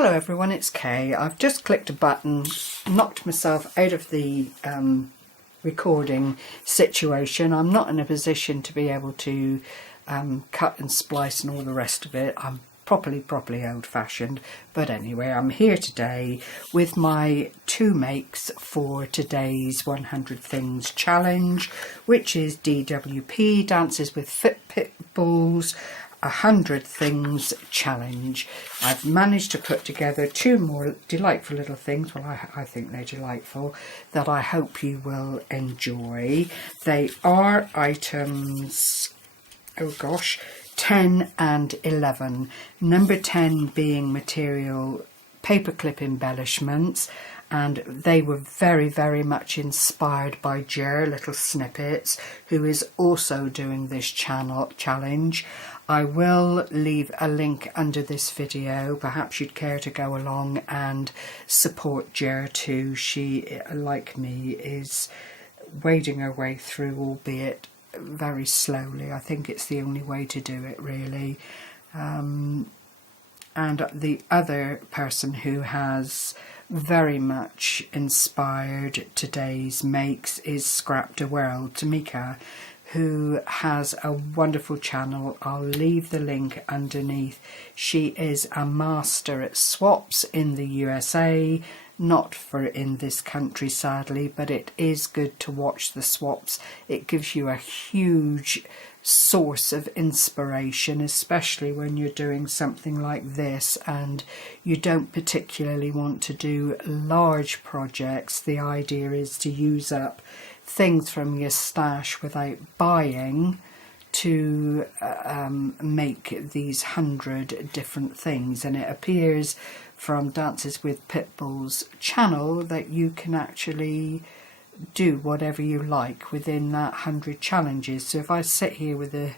Hello everyone, it's Kay. I've just clicked a button, knocked myself out of the recording situation. I'm not in a position to be able to cut and splice and all the rest of it. I'm properly old-fashioned, but anyway, I'm here today with my two makes for today's 100 Things Challenge, which is DWP, Dances with Pit Bulls, 100 Things Challenge. I've managed to put together two more delightful little things, well I think they're delightful, that I hope you will enjoy. They are items, oh gosh, 10 and 11. Number 10 being material paperclip embellishments, and they were very much inspired by Ger, Little Snippets, who is also doing this challenge. I will leave a link under this video. Perhaps you'd care to go along and support Ger too. She, like me, is wading her way through, albeit very slowly. I think it's the only way to do it, really. And the other person who has very much inspired today's makes is Scrapdaworld, Tmika, who has a wonderful channel. I'll leave the link underneath. She is a master at swaps in the USA, not for in this country sadly, but it is good to watch the swaps. It gives you a huge source of inspiration, especially when you're doing something like this and you don't particularly want to do large projects. The idea is to use up things from your stash without buying to make these 100 different things. And it appears from Dances with Pitbull's channel that you can actually do whatever you like within that 100 challenges. So if I sit here with a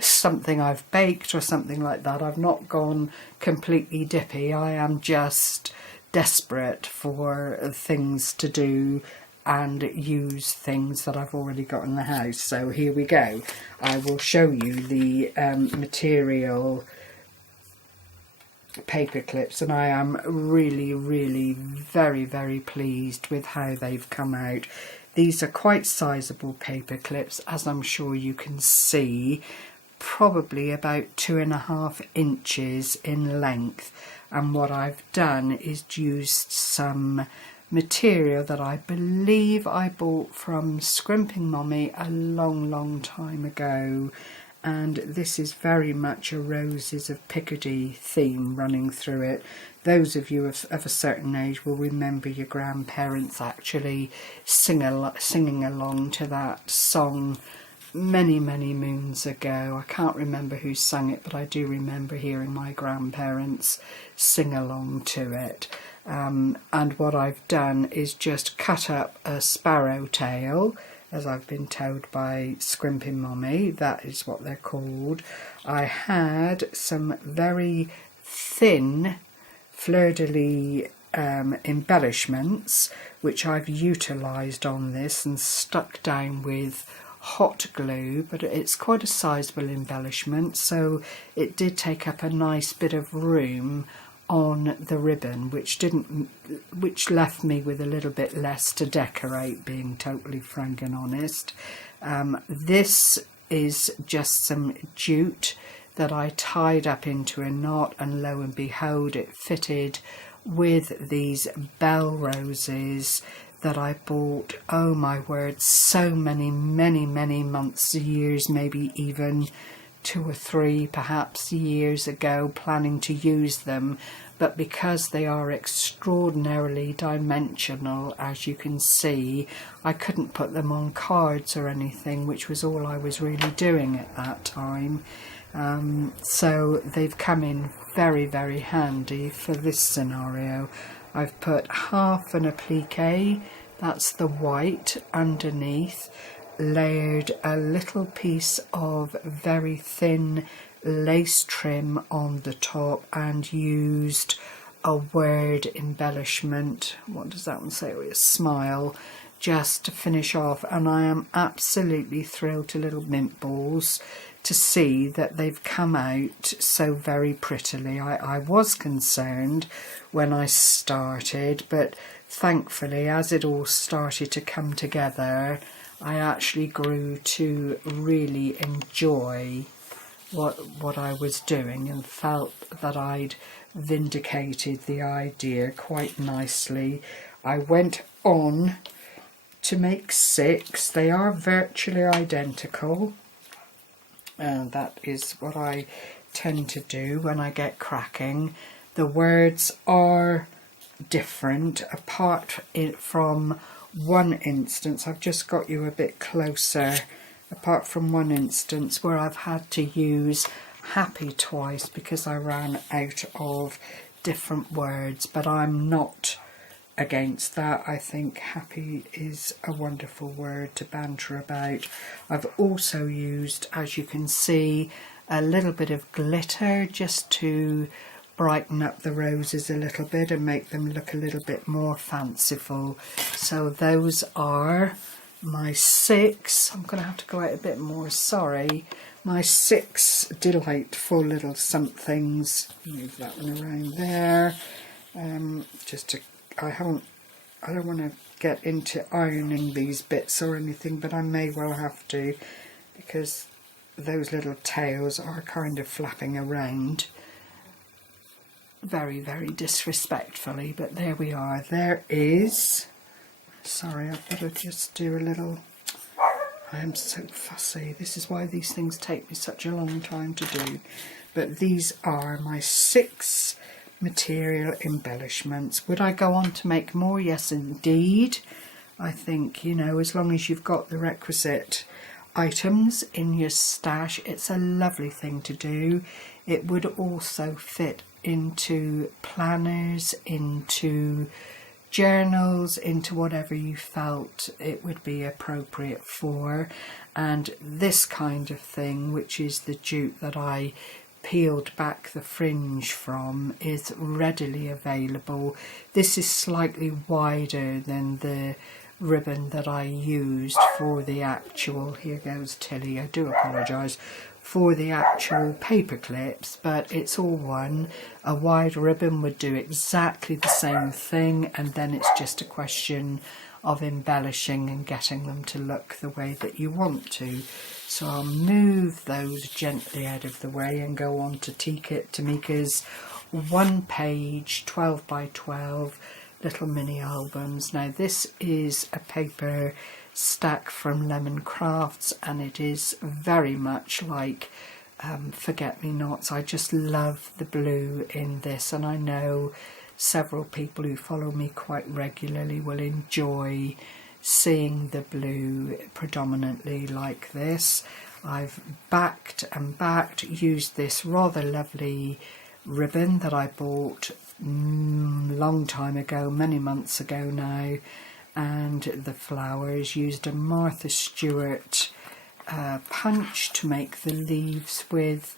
something I've baked or something like that, I've not gone completely dippy. I am just desperate for things to do and use things that I've already got in the house. So here we go. I will show you the material paper clips, and I am really very pleased with how they've come out. These are quite sizable paper clips, as I'm sure you can see, probably about 2.5 inches in length. And what I've done is used some material that I believe I bought from Scrimping Mommy a long time ago, and this is very much a Roses of Picardy theme running through it. Those of you of a certain age will remember your grandparents actually singing along to that song many moons ago. I can't remember who sang it, but I do remember hearing my grandparents sing along to it. And what I've done is just cut up a sparrow tail, as I've been told by Scrimping Mommy, that is what they're called. I had some very thin fleur-de-lis embellishments, which I've utilised on this and stuck down with hot glue, but it's quite a sizable embellishment, so it did take up a nice bit of room on the ribbon, which left me with a little bit less to decorate, being totally frank and honest. This is just some jute that I tied up into a knot, and lo and behold, it fitted with these bell roses that I bought, oh my word, so many months, years, maybe even 2 or 3 perhaps years ago, planning to use them, but because they are extraordinarily dimensional, as you can see, I couldn't put them on cards or anything, which was all I was really doing at that time. So they've come in very handy for this scenario. I've put half an applique, that's the white, underneath, layered a little piece of very thin lace trim on the top, and used a word embellishment, what does that one say, a smile, just to finish off. And I am absolutely thrilled to little mint balls to see that they've come out so very prettily. I was concerned when I started, but thankfully as it all started to come together, I actually grew to really enjoy what I was doing and felt that I'd vindicated the idea quite nicely. I went on to make 6. They are virtually identical, and that is what I tend to do when I get cracking. The words are different apart from one instance. I've just got you a bit closer. Apart from one instance where I've had to use happy twice because I ran out of different words, but I'm not against that. I think happy is a wonderful word to banter about. I've also used, as you can see, a little bit of glitter just to brighten up the roses a little bit and make them look a little bit more fanciful. So those are my 6, I'm going to have to go out a bit more, sorry, my 6 delightful little somethings. Move that one around there. I don't want to get into ironing these bits or anything, but I may well have to, because those little tails are kind of flapping around very, very disrespectfully, but there we are. There is, sorry, I've got to just do a little, I am so fussy, this is why these things take me such a long time to do, but these are my 6 material embellishments. Would I go on to make more? Yes indeed. I think, you know, as long as you've got the requisite items in your stash, it's a lovely thing to do. It would also fit into planners, into journals, into whatever you felt it would be appropriate for. And this kind of thing, which is the jute that I peeled back the fringe from, is readily available. This is slightly wider than the ribbon that I used for the actual, here goes Tilly, I do apologise, for the actual paper clips, but it's all one. A wide ribbon would do exactly the same thing, and then it's just a question of embellishing and getting them to look the way that you want to. So I'll move those gently out of the way and go on to Tamika's 1-page 12 by 12 little mini albums. Now this is a paper stack from Lemon Crafts, and it is very much like Forget-Me-Nots. I just love the blue in this, and I know several people who follow me quite regularly will enjoy seeing the blue predominantly like this. I've backed and backed, used this rather lovely ribbon that I bought long time ago, many months ago now, and the flowers, used a Martha Stewart punch to make the leaves with,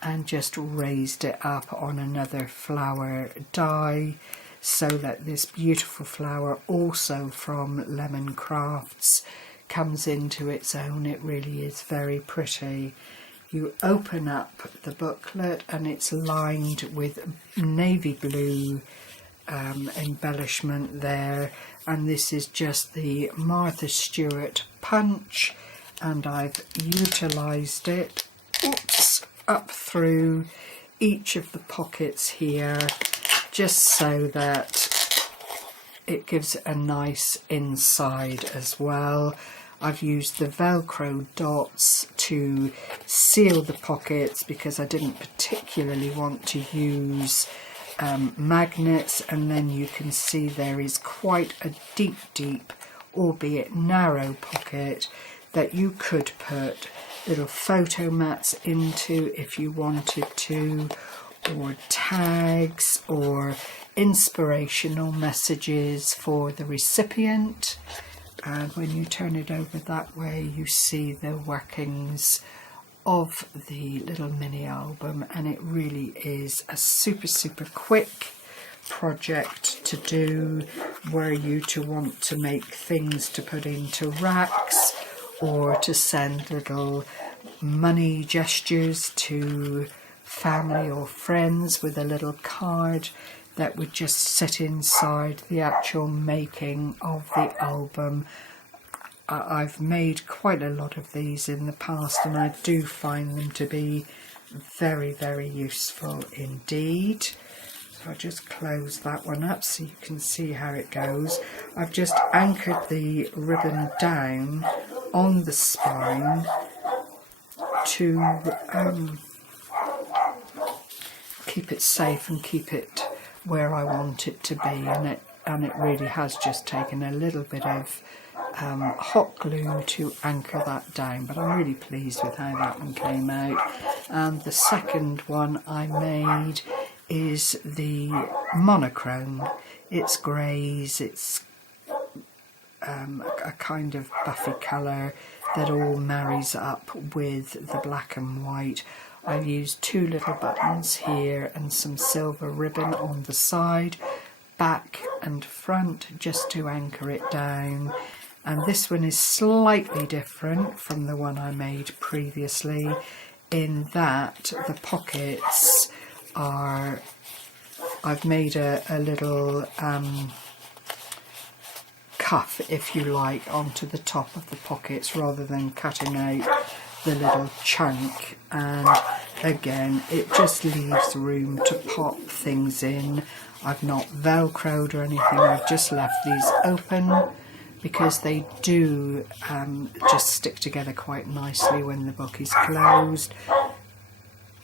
and just raised it up on another flower die so that this beautiful flower, also from Lemon Crafts, comes into its own. It really is very pretty. You open up the booklet and it's lined with navy blue embellishment there, and this is just the Martha Stewart punch, and I've utilised it up through each of the pockets here, just so that it gives a nice inside as well. I've used the Velcro dots to seal the pockets because I didn't particularly want to use magnets, and then you can see there is quite a deep, albeit narrow pocket that you could put little photo mats into if you wanted to, or tags or inspirational messages for the recipient. And when you turn it over that way, you see the workings of the little mini album, and it really is a super quick project to do were you to want to make things to put into racks or to send little money gestures to family or friends with a little card that would just sit inside the actual making of the album. I've made quite a lot of these in the past, and I do find them to be very, very useful indeed. So I'll just close that one up so you can see how it goes. I've just anchored the ribbon down on the spine to keep it safe and keep it where I want it to be, and it really has just taken a little bit of hot glue to anchor that down, but I'm really pleased with how that one came out. And the second one I made is the monochrome. It's greys, it's a kind of buffy colour that all marries up with the black and white. I've used 2 little buttons here and some silver ribbon on the side, back and front, just to anchor it down. And this one is slightly different from the one I made previously in that the pockets are, I've made a little cuff, if you like, onto the top of the pockets rather than cutting out the little chunk, and again it just leaves room to pop things in. I've not velcroed or anything, I've just left these open because they do just stick together quite nicely when the book is closed.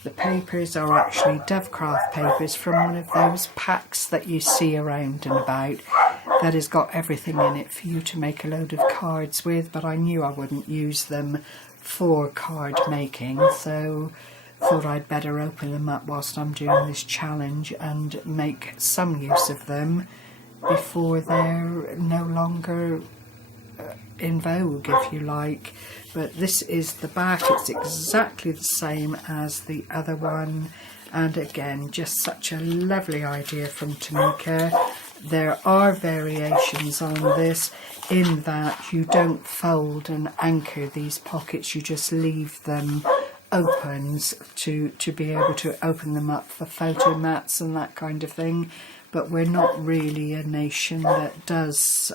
The papers are actually Dovecraft papers from one of those packs that you see around and about that has got everything in it for you to make a load of cards with, but I knew I wouldn't use them for card making, so thought I'd better open them up whilst I'm doing this challenge and make some use of them before they're no longer in vogue, if you like. But this is the back, it's exactly the same as the other one, and again just such a lovely idea from Tamika. There are variations on this in that you don't fold and anchor these pockets, you just leave them open to be able to open them up for photo mats and that kind of thing. But we're not really a nation that does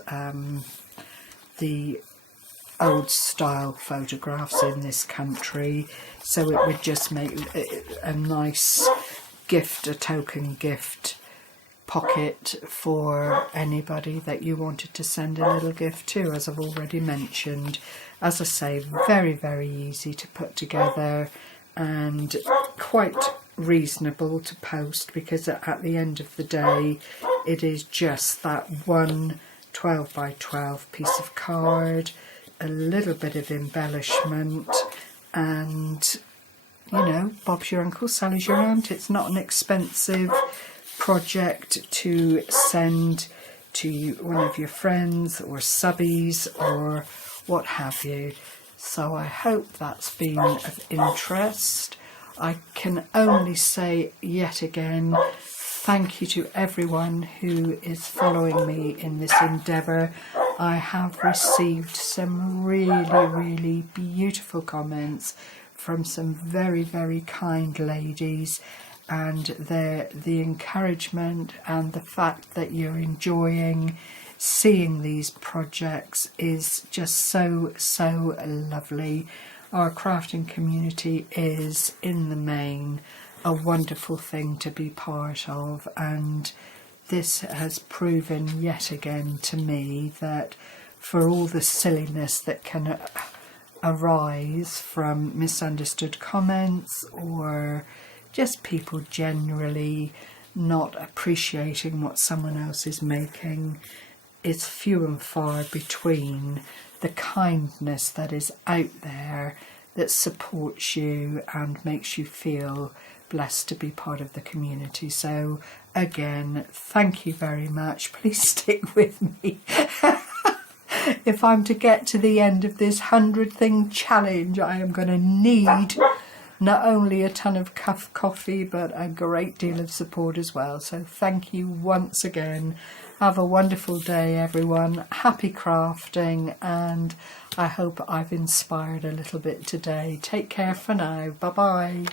the old style photographs in this country, so it would just make a nice gift, a token gift pocket for anybody that you wanted to send a little gift to, as I've already mentioned. As I say, very, very easy to put together and quite reasonable to post, because at the end of the day it is just that one 12 by 12 piece of card, a little bit of embellishment, and you know, Bob's your uncle, Sally's your aunt. It's not an expensive project to send to one of your friends or subbies or what have you. So I hope that's been of interest. I can only say yet again, thank you to everyone who is following me in this endeavour. I have received some really, really beautiful comments from some very, very kind ladies, and the encouragement and the fact that you're enjoying seeing these projects is just so, so lovely. Our crafting community is, in the main, a wonderful thing to be part of, and this has proven yet again to me that for all the silliness that can arise from misunderstood comments or just people generally not appreciating what someone else is making, it's few and far between the kindness that is out there that supports you and makes you feel blessed to be part of the community. So again, thank you very much. Please stick with me. If I'm to get to the end of this 100 thing challenge, I am going to need not only a ton of coffee but a great deal of support as well. So thank you once again, Have a wonderful day, everyone. Happy crafting, and I hope I've inspired a little bit today. Take care for now. Bye bye.